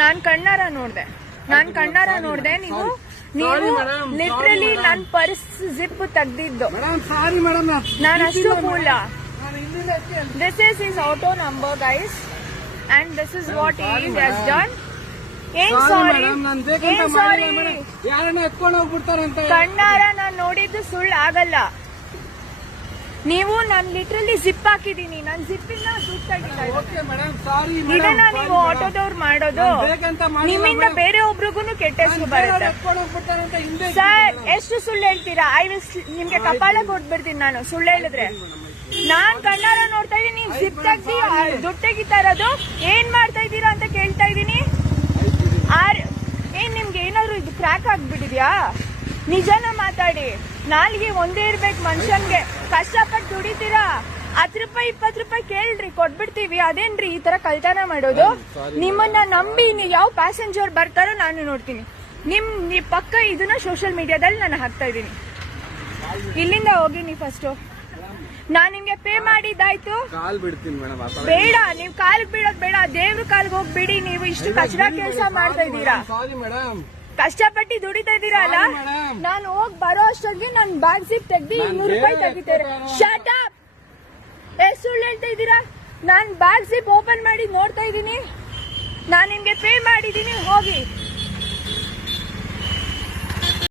ನಾನ್ ಕಣ್ಣಾರ ನೋಡ್ದೆ ನೀವು ಲಿಟ್ರಲಿ ನನ್ ಪರ್ಸ್ ಜಿಪ್ ತೆಗ್ದಿದ್ದು. ನಾನು ಅಷ್ಟು cool. This is is auto number guys and this is what he has done. ಏನ್ ಸಾರಿ ಕಣ್ಣಾರ ನಾನ್ ನೋಡಿದ್ದು ಸುಳ್ಳು ಆಗಲ್ಲ. ನೀವು ನಾನು ಲಿಟ್ರಲಿ ಜಿಪ್ ಹಾಕಿದೀನಿ. ನನ್ ಜಿಪ್ಪಿನ ದುಡ್ಡು ತೆಗಿತಾ ಇದನ್ನ ನೀವು ಆಟೋದವ್ರು ಮಾಡೋದು. ನಿಮ್ಮಿಂದ ಬೇರೆ ಒಬ್ರಿಗೂ ಕೆಟ್ಟ ಹೆಸರು ಬರುತ್ತೆ ಸರ್. ಎಷ್ಟು ಸುಳ್ಳು ಹೇಳ್ತೀರಾ? ನಿಮ್ಗೆ ಕಪಾಳ ಕೊಟ್ಬಿಡ್ತೀನಿ ನಾನು ಸುಳ್ಳು ಹೇಳಿದ್ರೆ. ನಾನ್ ಕಣ್ಣಾರ ನೋಡ್ತಾ ಇದೀನಿ, ನೀವು ಜಿಪ್ ತೆಗ್ದಿ ದುಡ್ಡು ತೆಗಿತಾ ಇರೋದು. ಏನ್ ಮಾಡ್ತಾ ಇದ್ದೀರಾ ಅಂತ ಕೇಳ್ತಾ ಇದೀನಿ. ಏನ್ ನಿಮ್ಗೆ ಏನಾದ್ರು ಇದು ಕ್ರ್ಯಾಕ್ ಆಗ್ಬಿಟ್ಟಿದ್ಯಾ? ನಿಜನ ಮಾತಾಡಿ. ನಾಲ್ಗೆ ಒಂದೇ ಇರ್ಬೇಕು ಮನುಷ್ಯನ್ಗೆ. ಕಷ್ಟಪಟ್ಟು ದುಡಿತೀರಾ, 10 ರೂಪಾಯಿ 20 ರೂಪಾಯಿ ಕೇಳ್ರಿ, ಕೊಟ್ಬಿಡ್ತೀವಿ. ಅದೇನ್ರಿ ಈ ತರ ಕಳ್ತನ ಮಾಡೋದು? ನಿಮ್ಮನ್ನ ನಂಬಿ ನೀವು ಯಾವ ಪ್ಯಾಸೆಂಜರ್ ಬರ್ತಾರೋ ನಾನು ನೋಡ್ತೀನಿ. ನೀವ್ ಪಕ್ಕ ಇದನ್ನ ಸೋಷಿಯಲ್ ಮೀಡಿಯಾದಲ್ಲಿ ನಾನು ಹಾಕ್ತಾ ಇದೀನಿ. ಇಲ್ಲಿಂದ ಹೋಗಿ ನೀವು ಫಸ್ಟ್. ನಾನ್ ನಿಮ್ಗೆ ಪೇ ಮಾಡಿದ್ದಾಯ್ತು. ಬೇಡ, ನೀವ್ ಕಾಲ್ಗೆ ಬೀಳೋದ್ ಬೇಡ, ದೇವ್ರ ಕಾಲ್ಗೆ ಹೋಗ್ಬಿಡಿ. ನೀವು ಇಷ್ಟು ಕಚಡ ಕೆಲಸ ಮಾಡ್ತಾ ಇದ್ದೀರಾ, ಕಷ್ಟಪಟ್ಟು ದುಡಿತಾ ಇದ್ದೀರಾ ಅಲ್ಲ. ನಾನು ಹೋಗಿ ಬರೋ ಅಷ್ಟೊತ್ತಿಗೆ ನನ್ ಬ್ಯಾಗ್ ಜಿಪ್ ತೆಗ್ದಿ 200 ರೂಪಾಯಿ ತೆಗಿತಾರೆ. Shut up. ಎಷ್ಟು ಸುಳ್ಳು ಹೇಳ್ತಾ ಇದ್ದೀರಾ? ನಾನ್ ಬ್ಯಾಗ್ ಜಿಪ್ ಓಪನ್ ಮಾಡಿ ನೋಡ್ತಾ ಇದ್ದೀನಿ. ನಾನ್ ನಿಮ್ಗೆ ಪೇ ಮಾಡಿದೀನಿ, ಹೋಗಿ.